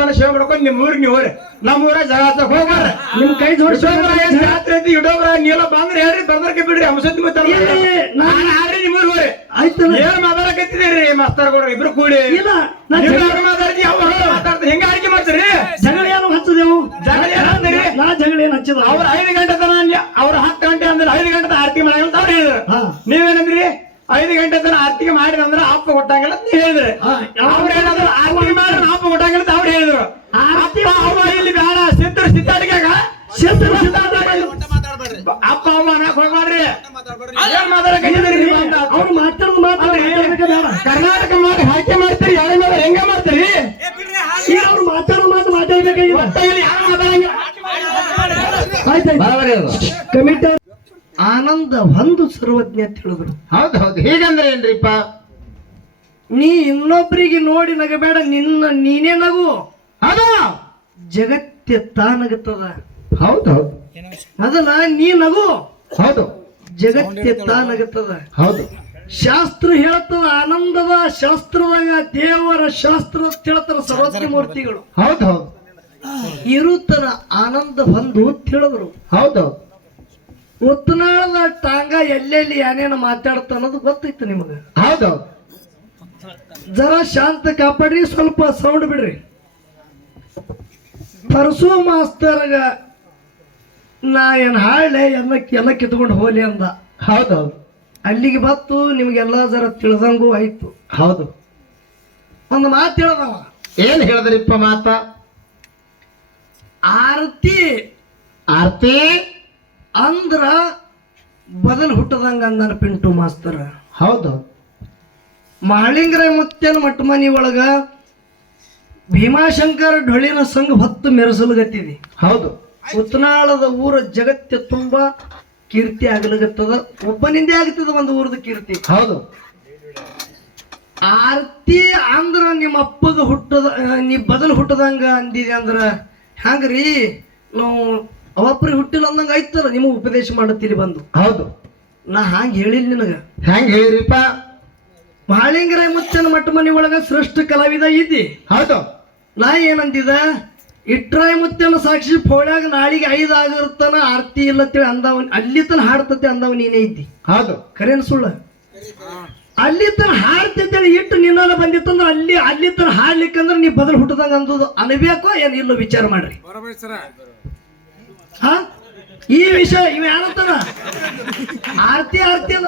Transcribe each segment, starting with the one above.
ಹೊತ್ತು ಶಿವ ಸೇವೆ ಮಾಡ್ಕೊಂಡು ನಿಮ್ಮ ಊರಿಗೆ ನೀವು ನಮ್ಮ ಊರ ಹೋಗ್ಬಾರ ನಿಮ್ ಕೈ ಜೋಡಿಸಿ ಜಾತ್ರೆ ಐತಿ ಇಡೋಬ್ರ ನೀವೆಲ್ಲ ಬಂದ್ರೆ ಹೇಳ್ರಿ ಬರ್ದರ್ಕೆ ಬಿಡ್ರಿ ಅಂಶದ್ ಮತ್ತೆ ನಾ- ನಾನು ಹಾಡ್ರಿ ನಿಮ್ಮ ಊರಿಗೆ ಹೋಗ್ರಿ. ಆಯ್ತಲ್ಲ ಏನ್ ಮಾತಾಡಕತ್ತಿದ್ದೀರಿ ಮಾಸ್ತರ್ ಕೊಡ್ರಿ ಇಬ್ರು ಕೂಡಿ. ಇಲ್ಲ ಮಾತಾಡ್ತಿ ಅವ್ರು ಮಾತಾಡ್ತಾರೆ? ಹೆಂಗ ಆಯ್ಕೆ ಮಾಡ್ತೀರಿ? ಜಗಳ ಏನು ಹಚ್ಚದೇವು ಜಗಳ ಏನ್? ನಾ ಜಗಳ ಏನ್ ಹಚ್ಚದ ಅವ್ರ ಐದು ಗಂಟೆ ತನ ಅವ್ರ ಹತ್ತು ಗಂಟೆ ಅಂದ್ರೆ ಐದು ಗಂಟೆ ಆರತಿ ಮಾಡಿ ಅಂತ ಅವ್ರು ಹೇಳಿದ್ರು ಹಾ. ನೀವೇನಂದ್ರಿ ಐದು ಗಂಟೆ ತನಕ ಆರತಿಗೆ ಮಾಡಿದ ಅಂದ್ರೆ ಆಪ ಕೊಟ್ಟಂಗಿಲ್ಲ ಅಂತ ನೀವ್ ಹೇಳಿದ್ರಿ ಅವ್ರು ಏನಾದ್ರು ಆರತಿ ಮಾಡಿದ್ರೆ ಆಪ ಕೊಟ್ಟಂಗಿಲ್ಲ ಅಂತ ಅವ್ರು ಹೇಳಿದ್ರು. ಅಪ್ಪ ಅವ್ವ ಇಲ್ಲಿ ಬೇಡ ಸಿದ್ಧ ಸಿದ್ಧಾಟಿಗೆ ಸಿದ್ಧ ಸಿದ್ಧಾಂತ ಅಪ್ಪ ಅಮ್ಮ ಅನ್ನಕ್ ಹೋಗ್ಬಾರ್ರಿ ಏನ್ ಮಾತಾಡಕತ್ತಿದ್ರಿ ನೀವು ಅಂತ? ಅವ್ರು ಮಾತಾಡೋದು ಮಾತಾಡ ಬೇಡ. ಕರ್ನಾಟಕ ಮಾಡಿ ಆಯ್ಕೆ ಮಾಡ್ತೀರಿ ಯಾರ ಮೇಲೆ ಹೆಂಗ ಮಾಡ್ತೀರಿ? ಅವ್ರು ಮಾತಾಡೋ ಮಾತು ಮಾತಾಡ್ಬೇಕಾಗಿ ಯಾರು ಮಾತಾಡಂಗಿಲ್ಲ. ಆಯ್ತಾಯ್ತು. ಆನಂದ ಒಂದು ಸರ್ವಜ್ಞ ತಿಳಿದ್ರು ಹೇಳಿದ್ರು. ಹೌದು ಹೌದು. ಹೀಗಂದ್ರೆ ಏನ್ರಿಪ್ಪ? ನೀ ಇನ್ನೊಬ್ಬರಿಗೆ ನೋಡಿ ನಗಬೇಡ ನಿನ್ನ ನೀನೇ ನಗು. ಹೌದು? ಜಗತ್ತೆ ತಾನಗತ್ತದ ಹೌದು ಹೌದು. ಮೊದಲ ನೀ ನಗು. ಹೌದು. ಜಗತ್ತೆ ತಾನಗತ್ತದ ಹೌದು. ಶಾಸ್ತ್ರ ಹೇಳ್ತದ ಆನಂದದ ಶಾಸ್ತ್ರದಾಗ ದೇವರ ಶಾಸ್ತ್ರ ಹೇಳ್ತಾರ ಸರ್ವಜ್ಞ ಮೂರ್ತಿಗಳು ಹೌದು ಹೌದು. ಇರುತ್ತರ ಆನಂದ ಬಂದು ತಿಳಿದ್ರು ಹೇಳಿದ್ರು. ಹೌದು. ಉತ್ತನಾಳದ ಟಾಂಗ ಎಲ್ಲೆಲ್ಲಿ ಏನೇನು ಮಾತಾಡ್ತ ಅನ್ನೋದು ಗೊತ್ತಿತ್ತು ನಿಮಗೆ. ಹೌದು ಜರ ಶಾಂತ ಕಾಪಾಡ್ರಿ ಸ್ವಲ್ಪ ಸೌಂಡ್ ಬಿಡ್ರಿ. ಪರಸು ಮಾಸ್ತರ್ಗ ನಾ ಏನ್ ಹಾಳೆ ಎಲ್ಲ ಎಲ್ಲ ಕಿತ್ಕೊಂಡು ಹೋಲಿ ಅಂದ. ಹೌದು ಹೌದು ಅಲ್ಲಿಗೆ ಬತ್ತು ನಿಮ್ಗೆಲ್ಲ ಜರ ತಿಳಿದಂಗೂ ಆಯ್ತು. ಹೌದು. ಒಂದು ಮಾತು ಹೇಳ್ದವ. ಏನ್ ಹೇಳಿದ್ರಿಪ್ಪ ಮಾತ? ಆರತಿ. ಆರ್ತಿ? ಅಂದ್ರ ಬದಲು ಹುಟ್ಟದಂಗ ಅಂದನ ಪಿಂಟು ಮಾಸ್ತರ್. ಹೌದು. ಮುತ್ತೇನ ಮಟ್ಟ ಮನಿ ಒಳಗ ಭೀಮಾಶಂಕರ ಢೊಳಿನ ಸಂಘ ಹೊತ್ತು ಮೆರೆಸಲುಗತ್ತಿದೆ. ಹೌದು. ಉತ್ನಾಳದ ಊರ ಜಗತ್ತೆ ತುಂಬಾ ಕೀರ್ತಿ ಆಗಲಗತ್ತದ ಒಬ್ಬನಿಂದೇ ಆಗ್ತದ ಒಂದು ಊರದ ಕೀರ್ತಿ. ಹೌದು. ಆರ್ತಿ ಅಂದ್ರ ನಿಮ್ಮ ಅಪ್ಪಗ ಹುಟ್ಟದ ನೀ ಬದಲು ಹುಟ್ಟದಂಗ ಅಂದಿದೆ ಅಂದ್ರ ಹ್ಯಾಂಗ್ರಿ? ನಾವು ಅವಪ್ರಿ ಹುಟ್ಟಿಲ್ಲ ಅಂದಂಗ ಆಯ್ತಲ್ಲ ನಿಮಗೆ ಉಪದೇಶ ಮಾಡುತ್ತೀರಿ ಬಂದು. ಹೌದು. ನಾ ಹಂಗೆ ಹೇಳಿಲ್ಲ ನಿನಗ. ಹೆಂಗ್ ಹೇಳಿರಿಪ್ಪ? ಮಾಳಿಂಗರ ಮುಚ್ಚನ ಮಟ್ಟ ಮನಿ ಒಳಗ ಶ್ರೇಷ್ಠ ಕಲಾವಿದ ಇದ್ದಿ. ಹೌದು. ನಾ ಏನಂದಿದ? ಇಟ್ರಾಯ ಮುತ್ತನ ಸಾಕ್ಷಿ ಫೋಳ್ಯಾಗ ನಾಳಿಗೆ ಐದು ಆಗಿರ್ತಾನ ಆರ್ತಿ ಇಲ್ಲ ತಿಳಿ ಅಂದವನ್ ಅಲ್ಲಿ ತನ ಹಾಡ್ತತೆ ಅಂದವ ನೀನೇ ಇದ್ದಿ. ಹೌದು. ಕರೆನ್ ಸುಳ್ಳ. ಅಲ್ಲಿ ತನ ಹಾಡ್ತಿದ್ದೇಳಿ ಇಟ್ಟು ನಿನ್ನಲ್ಲ ಬಂದಿತ್ತಂದ್ರ ಅಲ್ಲಿ ಅಲ್ಲಿ ತನ ಹಾಡ್ಲಿಕ್ಕಂದ್ರ ನೀ ಬದಲು ಹುಟ್ಟದಂಗ ಅಂದದು ಅನ್ಬೇಕೋ ಏನ್ ಇಲ್ಲೋ ವಿಚಾರ ಮಾಡ್ರಿ. ಹಾ? ಈ ವಿಷಯ ಇವ ಯಾರಂತಾನ? ಆರ್ತಿ ಆರ್ತಿ ಅಲ್ಲ.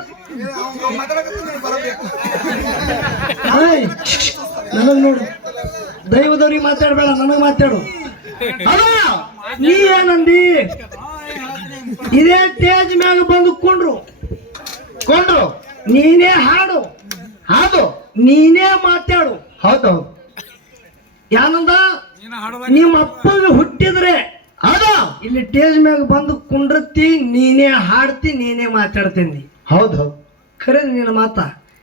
ನನಗ್ ನೋಡು. ದೈವದವ್ರಿಗೆ ಮಾತಾಡ್ಬೇಡ ನನಗ್ ಮಾತಾಡು. ಅಲ್ಲ ನೀ ಏನಂದಿ? ಇದೇ ತೇಜ್ ಮ್ಯಾಗ ಬಂದು ಕೊಂಡ್ರು. ಕೊಂಡ್ರು. ನೀನೇ ಹಾಡು. ಹಾಡು. ನೀನೇ ಮಾತಾಡು. ಹೌದು. ಯಾನಂದ? ನಿಮ್ಮ ಅಪ್ಪಗೆ ಹುಟ್ಟಿದ್ರೆ ಹೌದು. ಇಲ್ಲಿ ಸ್ಟೇಜ್ ಮ್ಯಾಗ ಬಂದು ಕುಂಡ್ರತಿ ನೀನೇ ಹಾಡ್ತಿ ನೀನೇ ಮಾತಾಡ್ತೀನಿ. ಹೌದು ಹೌದು. ಖರೆ ನಿನ್ನ ಮಾತ?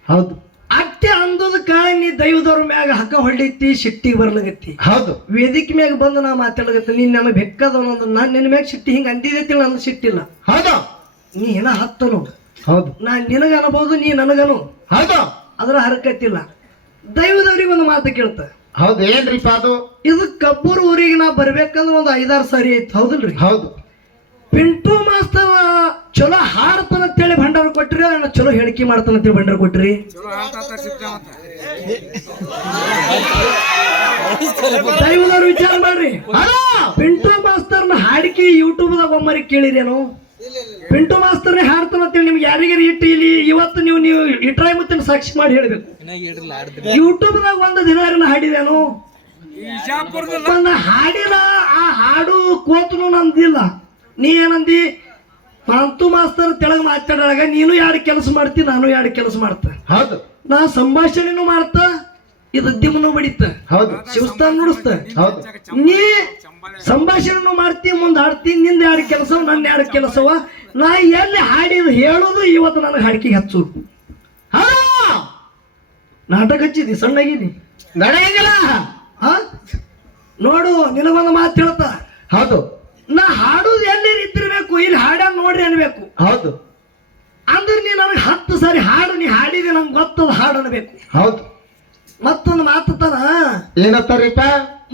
ಹೌದು. ಅಟ್ಟೆ ಅಂದದಕ್ಕ ನೀ ದೈವದವ್ರ ಮ್ಯಾಗ ಹಗ್ಗ ಹೊಳ್ಳಿತಿ ಸಿಟ್ಟಿಗೆ ಬರ್ಲಗತ್ತಿ ಹೌದು. ವೇದಿಕೆ ಮ್ಯಾಗ ಬಂದು ನಾ ಮಾತಾಡ್ಲಗತ್ತ ನೀನ್ ನನಗೆ ಬೆಕ್ಕದವನಂದ ನಾ ನಿನ್ನ ಮ್ಯಾಗ ಸಿಟ್ಟಿ ಹಿಂಗೆ ಅಂದಿದೈತಿ ನನ್ನ ಸಿಟ್ಟಿಲ್ಲ ಹೌದು. ನೀ ಏನ ಹತ್ತನು ಹೌದು. ನಾ ನಿನಗ ಅನ್ಬೋದು ನೀ ನನಗನು. ಹೌದು. ಅದ್ರ ಹರಕತ್ತಿಲ್ಲ. ದೈವದವ್ರಿಗೆ ಒಂದು ಮಾತು ಕೇಳ್ತ. ಹೌದು ಏನ್ರಿಪ್ಪ ಅದು? ಇದು ಕಬ್ಬೂರ್ ಊರಿಗೆ ನಾ ಬರ್ಬೇಕಂದ್ರೆ ಒಂದು ಐದಾರು ಸಾರಿ ಐತಿ ಹೌದಲ್ರಿ? ಹೌದು. ಪಿಂಟು ಮಾಸ್ತರ್ ಚಲೋ ಹಾಡ್ತಾನ ಅಂತೇಳಿ ಭಂಡಾರ ಕೊಟ್ರಿ ಅಣ್ಣ ಚಲೋ ಹೇಳಿಕೆ ಮಾಡ್ತಾನ ಅಂತೇಳಿ ಭಂಡಾರ ಕೊಟ್ರಿ. ದೈವದವ್ರು ವಿಚಾರ ಮಾಡ್ರಿ. ಪಿಂಟು ಮಾಸ್ತರ್ನ ಹಾಡಿಕೆ ಯೂಟ್ಯೂಬ್ದಾಗ ಒಮ್ಮರಿ ಕೇಳಿರೇನು ಪಿಂಟು ಮಾಸ್ತರ್ನೇ ಹಾಡ್ತಾನ ಅಂತೇಳಿ ನಿಮ್ಗೆ ಯಾರಿಗಾರ ಇಟ್ಟು ಇಲ್ಲಿ? ಇವತ್ತು ನೀವು ನೀವು ಇಟ್ರಾಯ್ ಮತ್ತೆ ಸಾಕ್ಷಿ ಮಾಡಿ ಹೇಳ್ಬೇಕು. ಯೂಟ್ಯೂಬ್ದಾಗ ಒಂದು ದಿನ ಹಾಡಿದೇನು ಒಂದು ಹಾಡಿಲ್ಲ ಆ ಹಾಡು ಕೋತನು ನಂದಿಲ್ಲ. ನೀ ಏನಂದಿ? ಪಾಂತು ಮಾಸ್ತರ್ ತೆಳಗ ಮಾತಾಡಾಗ ನೀನು ಎರಡು ಕೆಲಸ ಮಾಡ್ತಿ ನಾನು ಎರಡು ಕೆಲಸ ಮಾಡ್ತ. ಹೌದು. ನಾ ಸಂಭಾಷಣೆನು ಮಾಡ್ತ ಇದು ದಿಮ್ಮನು ಬಡಿತ. ಹೌದು. ಶಿವಸ್ಥಾನ ನುಡಿಸ್ತ. ಹೌದು. ನೀ ಸಂಭಾಷಣೆನು ಮಾಡ್ತಿ ಮುಂದೆ ಹಾಡ್ತಿ ನಿಂದ ಎರಡು ಕೆಲಸವ ನನ್ನ ಎರಡು ಕೆಲಸವ. ನಾ ಎಲ್ಲಿ ಹಾಡಿದ ಹೇಳೋದು ಇವತ್ತು ನನಗೆ ಹಾಡಿಕೆಗೆ ಹಚ್ಚು. ನಾಟಕ ಹಚ್ಚಿದಿ ಸಣ್ಣಗಿನಿ ನಡೆಯಂಗಿಲ್ಲ ಹಾ? ನೋಡು ನಿನಗೊಂದು ಮಾತು ಹೇಳ್ತ ಹೌದು. ನಾ ಹಾಡೋದು ಎಲ್ಲಿ ಇದ್ದಿರ್ಬೇಕು ಇಲ್ಲಿ ಹಾಡ ನೋಡ್ರಿ ಅನ್ಬೇಕು. ಹೌದು. ಅಂದ್ರೆ ನೀ ನನಗೆ ಹತ್ತು ಸಾರಿ ಹಾಡು ನೀ ಹಾಡಿದೆ ನಂಗೆ ಗೊತ್ತದ ಹಾಡು ಅನ್ಬೇಕು. ಹೌದು. ಮತ್ತೊಂದು ಮಾತು ತನ. ಏನತ್ತಾರಿಪ್ಪ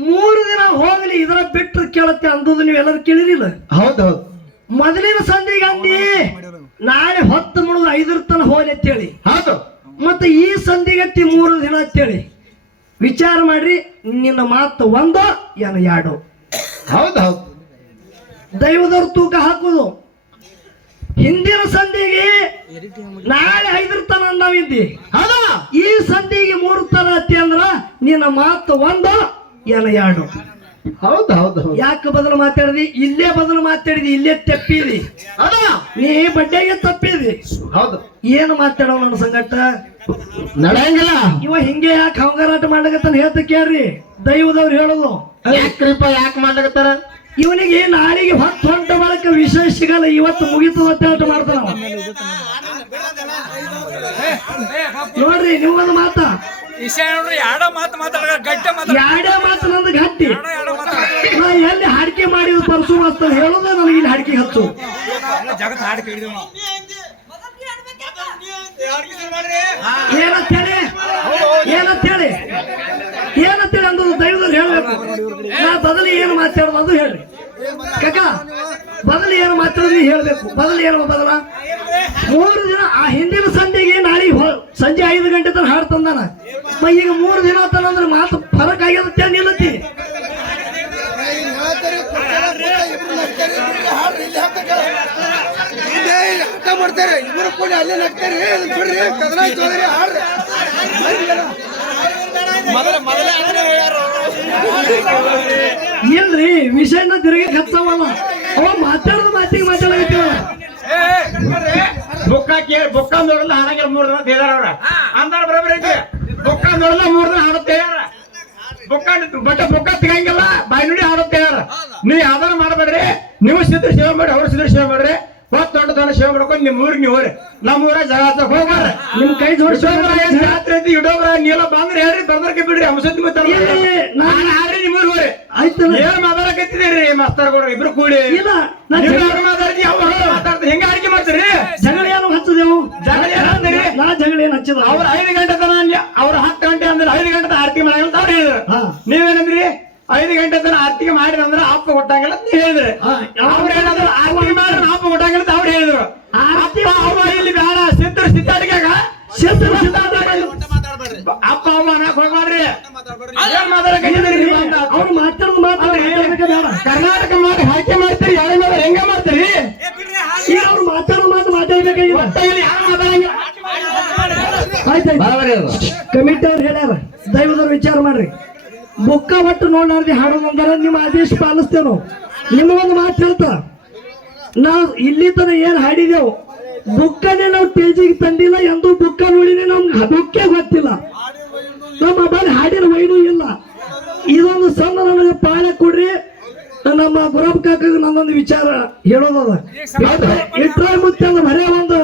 ಮೂರು ದಿನ ಹೋಗ್ಲಿ ಇದರ ಬಿಟ್ಟರೆ ಕೇಳತ್ತೆ ನೀವು ಎಲ್ಲರೂ ಕೇಳಿರಿಲ್ಲ? ಹೌದು ಮೊದಲಿನ ಸಂಧಿಗೆ ಅಂದಿ ನಾಳೆ ಹೊತ್ತು ಮುಳುಗು ಐದರ ತನ ಹೋಗ್ಲಿ ಅಂತೇಳಿ. ಹೌದು. ಮತ್ತೆ ಈ ಸಂಧಿಗತ್ತಿ ಮೂರು ದಿನ ಅಂತೇಳಿ. ವಿಚಾರ ಮಾಡ್ರಿ ನಿನ್ನ ಮಾತು ಒಂದು ಏನು ಎರಡು. ಹೌದು ಹೌದು. ದೈವದವ್ರ ತೂಕ ಹಾಕುದು. ಹಿಂದಿನ ಸಂಧಿಗೆ ನಾಳೆ ಐದರ ತನ ನಾವಿದ್ದಿ ಹೌದಾ? ಈ ಸಂಧಿಗೆ ಮೂರು ತನ ಅತ್ತಿ ಅಂದ್ರ ನಿನ್ನ ಮಾತು ಒಂದು ಏನು ಎರಡು. ಹೌದು ಹೌದು ಯಾಕೆ ಬದಲು ಮಾತಾಡಿದಿ? ಇಲ್ಲೇ ಬದಲು ಮಾತಾಡಿದಿ ಇಲ್ಲೇ ತಪ್ಪಿದಿ. ಹೌದಾ. ನೀ ಬಡ್ಡೆಗೆ ತಪ್ಪಿದಿ. ಹೌದು. ಏನು ಮಾತಾಡೋ ನನ್ನ ಸಂಗಟ ನಡೆಯಂಗಿಲ್ಲ. ಇವ ಹಿಂಗೆ ಯಾಕೆ ಹಂಗಾರಾಟ ಮಾಡ್ಲಕತ್ತಾನ ಹೇಳ್ತ ಕೇಳ್ರಿ. ದೈವದವ್ರು ಹೇಳೋದು. ಯಾಕ್ರಿಪ್ಪ ಯಾಕೆ ಮಾಡ್ಲಕತ್ತಾರ? ಇವನಿಗೆ ನಾಳೆಗೆ ಹೊತ್ತು ಹೊಂಟ ಬಳಕ ವಿಶೇಷ ಸಿಗಲ್ಲ. ಇವತ್ತು ಮುಗಿತು ಅಂತ ಮಾಡ್ತಾನ. ನೋಡ್ರಿ ನೀವೊಂದು ಮಾತ. ವಿಷಯ ನೋಡ್ರಿ ಎರಡ ಮಾತು ಮಾತಾಡ ಗಟ್ಟ ಮಾತಾಡ ಎರಡೇ ಮಾತು ನಂದು ಗಟ್ಟಿ. ನಾ ಎಲ್ಲಿ ಹಾಡಿಕೆ ಮಾಡಿದ ಪರಸು ಹೇಳೋದ ನನಗೆ ಇಲ್ಲಿ ಹಾಡಿಕೆ ಹಚ್ಚು ಜಗತ್ ಹಾಡಿ ಕೇಳಿದೇವ್ ನಾವು ಏನಂತೇಳಿ? ಏನಂತೇಳಿ? ಏನಂತೇಳಿ ಅಂದದು ದೈವದಲ್ಲಿ ಹೇಳಬೇಕು. ನಾ ಬದಲಿ ಏನು ಮಾತಾಡೋದು ಅದು ಹೇಳ್ರಿ. ಕಕ್ಕ ಬದಲಿ ಏನು ಮಾತಾಡೋದು ನೀವು ಹೇಳ್ಬೇಕು. ಬದಲಿ ಏನು ಬದಲ? ಮೂರು ದಿನ ಆ ಹಿಂದಿನ ಹೊ- ಸಂಜೆ ಐದು ಗಂಟೆ ತನಕ ಹಾಡು ತಂದಾನ. ಈಗ ಮೂರು ದಿನ ಅಂತಂದ್ರೆ ಮಾತು ಫರಕ್ ಆಗಿರುತ್ತೆ ನಿಲ್ಲತಿ ಇಲ್ರಿ, ವಿಷಯನ ತಿರುಗಿ ಕತ್ತವಲ್ಲ ಅವ ಮಾತಾಡೋದು ಮಾತಿಗೆ ಮಾತಾಡಕತ್ತೀವಲ್ಲ. ಬುಕ್ಕ ಕೇ ಬುಕ್ಕ ನೋಡಲ್ಲ ಹಾಡಂಗಿಲ್ಲ ಮೂರ್ ದಿನ ತೇದಾರ ಅವ್ರ. ಅಂದಾರ ಬರಬರ ಐತಿ. ಬುಕ್ಕ ನೋಡಲ್ಲ ಮೂರ್ ದಿನ ಹಾಡುತ್ತೇಯಾರ ಬುಕ್ಕ ಬಟ್ಟೆ ಬುಕ್ಕ ತೆಗಂಗಿಲ್ಲ ಬಾಯಿ ನುಡಿ ಹಾಡುತ್ತೇಯಾರ ನೀ ಯಾವ್ದಾರ ಮಾಡಬೇಡ್ರಿ ನೀವು ಸಿದ್ಧ ಸೇವೆ ಮಾಡಿ ಅವ್ರ ಸಿದ್ಧ ಸೇವೆ ಮಾಡ್ರಿ. ಹೊತ್ತು ದೊಡ್ಡ ದೊಡ್ಡ ಸೇವೆ ಮಾಡ್ಕೊಂಡು ನಿಮ್ಮ ಊರಿಗೆ ನೀವು ಹೋಗ್ರಿ. ನಮ್ಮ ಊರ ಜಗ ಹೋಗ್ಬಾರ ನಿಮ್ ಕೈ ಜೋಡಿಸಿ ಜಾತ್ರೆ ಐತಿ ಇಡೋಬ್ರ ನೀವೆಲ್ಲ ಬಂದ್ರೆ ಹೇಳ್ರಿ ಬಂದ್ರಕ್ಕೆ ಬಿಡ್ರಿ ಅಂಶದ ಏ, ನಾನ್- ಹಾಡ್ರಿ ನಿಮ್ಮ ಊರಿಗೆ ಹೋಗ್ರಿ. ಆಯ್ತಲ್ಲ. ಏನ್ ಮಾತಾಡಕತ್ತಿದ್ದೀರಿ ಮಾಸ್ತರ್ ಕೂಡ ಇಬ್ರು ಕೂಡಿ. ಇಲ್ಲ ಜಗಳ ಏನು ಹಚ್ಚದ ಅವ್ರ ಐದು ಗಂಟೆ ತನ ಅಲ್ಲಿ ಅವ್ರ ಹತ್ತು ಗಂಟೆ ಅಂದ್ರೆ ಐದು ಗಂಟೆ ಆರತಿ ಮಾಡಿ ಅಂತ ಅವ್ರು ಹೇಳಿದ್ರು. ನೀವೇನಂದ್ರಿ? ಐದು ಗಂಟೆ ತನ ಆರತಿಗೆ ಮಾಡಿದ್ರೆ ಅಂದ್ರೆ ಅಪ್ಪ ಕೊಟ್ಟಂಗಿಲ್ಲ ಅಂತ ಹೇಳಿದ್ರೆ. ಅವ್ರು ಏನಂದ್ರೆ ಆರತಿ ಮಾಡಿದ್ರೆ ಅಪ್ಪ ಕೊಟ್ಟಂಗಿಲ್ಲ ಅಂತ ಅವ್ರು ಹೇಳಿದ್ರು. ಅಪ್ಪ ಅವ್ವ ಇಲ್ಲಿ ಬೇಡ ಸಿದ್ಧರು ಸಿದ್ಧಾಟಿಗಾಗ ಸಿದ್ಧರು ಸಿದ್ಧಾಟಿಗಾಗ. ಅಪ್ಪ ಅಮ್ಮ ಅನ್ನಕ್ ಹೋಗ್ಬಾರ್ರಿ ಏನ್ ಅಂತ? ಅವ್ರು ಮಾತಾಡೋದು ಕರ್ನಾಟಕ ಮಾಡಿ ಹಾಕಿ ಮಾಡ್ತೀರಿ ಯಾರ ಮಾತಾಡ ಹೆಂಗ ಮಾಡ್ತೀರಿ ಅವ್ರು ಮಾತಾಡೋ ಮಾತು ಮಾತಾಡ್ಬೇಕಾಗಿಲ್ಲ ಯಾರು ಕಮಿಟಿ ಅವ್ರು. ಹೇಳ್ಯಾರ ದೈವದವ್ರು ವಿಚಾರ ಮಾಡ್ರಿ. ಬುಕ್ಕ ಒಟ್ಟು ನೋಡ್ಲಾರ್ದೆ ಹಾಡೋದಂದ್ರ ನಿಮ್ಮ ಆದೇಶ ಪಾಲಿಸ್ತೇವೆ ನಾವು. ಒಂದು ಮಾತು ಹೇಳ್ತ ನಾವು ಇಲ್ಲಿ ತನ ಏನ್ ಹಾಡಿದೆವು ಬುಕ್ಕನೇ ನಾವು ತೇಜಿಗೆ ತಂದಿಲ್ಲ ಎಂದು ಬುಕ್ಕ ನೋಡಿನೇ ನಮ್ಗೆ ಬುಕ್ಕೇ ಗೊತ್ತಿಲ್ಲ. ನಮ್ಮ ಬಳಿ ಹಾಡಿನ ವೈನು ಇಲ್ಲ. ಇದೊಂದು ಸಣ್ಣ ನಮಗೆ ಪಾಳೆ ಕೊಡ್ರಿ ನಮ್ಮ ಗುರಬ್ ಕಾಕ ನನ್ನೊಂದು ವಿಚಾರ ಹೇಳೋದದ. ಇಟ್ರ ಮುತ್ತೆ ಅಂದ್ರೆ ಬರೇ ಒಂದು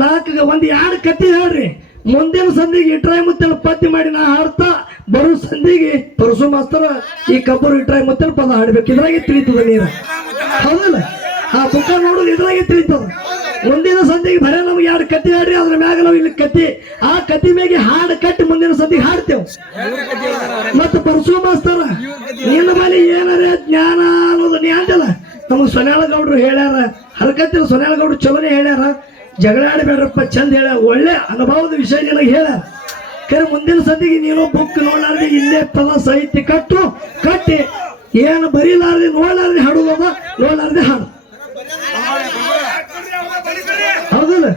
ನಾಲ್ಕು ಒಂದು ಎರಡು ಕತ್ತಿ ಹೇಳ್ರಿ. ಮುಂದಿನ ಸಂಧಿಗೆ ಇಟ್ರಾಯ್ ಮುತ್ತಲ್ ಪತ್ತಿ ಮಾಡಿ ನಾ ಹಾಡ್ತಾ, ಬರೋ ಸಂಧಿಗೆ ಪರಸು ಮಾಸ್ತರ ಈ ಕಬ್ಬರು ಇಟ್ರಾಯ್ ಮುತ್ತಲ್ ಪದ ಹಾಡ್ಬೇಕು. ಇದ್ರಾಗೆ ತಿಳಿತದ ನೀರ? ಹೌದಲ್ಲ? ಆ ಬುಕ್ಕ ನೋಡೋದು ಇದ್ರಾಗೆ ತಿಳಿತದ? ಮುಂದಿನ ಸಂಧಿಗೆ ಬರೇ ನಮ್ಗೆ ಎರಡು ಕತ್ತಿ ಹಾಡ್ರಿ, ಅದ್ರ ಮ್ಯಾಗ ನಾವು ಇಲ್ಲಿ ಕತ್ತಿ, ಆ ಕತ್ತಿ ಮ್ಯಾಗೆ ಹಾಡು ಕಟ್ಟಿ ಮುಂದಿನ ಸಂಧಿಗೆ ಹಾಡ್ತೇವೆ. ಮತ್ತೆ ಪರಸು ಮಾಸ್ತರ, ನಿನ್ನ ಬಳಿ ಏನಾರ ಜ್ಞಾನ ಅನ್ನೋದು ನೀ ಅಂತಲ್ಲ ನಮಗೆ ಸೊನ್ಯಾಳ ಗೌಡ್ರು ಹೇಳ್ಯಾರ ಹರಕತ್ತಿಲ್ಲ ಸೊನ್ಯಾಳ ಗೌಡ್ರು ಚಲೋನೆ ಹೇಳ್ಯಾರ ಜಗಳ ಆಡಬೇಡ್ರಪ್ಪ ಚಂದ ಹೇಳ. ಒಳ್ಳೆ ಅನುಭವದ ವಿಷಯ ನಿನಗೆ ಹೇಳ. ಕರೆ ಮುಂದಿನ ಸತಿಗೆ ನೀನು ಬುಕ್ ನೋಡಲಾರ್ದೆ ಇಲ್ಲೇ ಪದ ಸಾಹಿತ್ಯ ಕಟ್ಟು, ಕಟ್ಟಿ. ಏನು ಬರೀಲಾರ್ದೆ ನೋಡ್ಲಾರ್ದೆ ಹಾಡುವ ನೋಡಲಾರ್ದೆ ಹಾಡು. ಹೌದಲ್ಲ?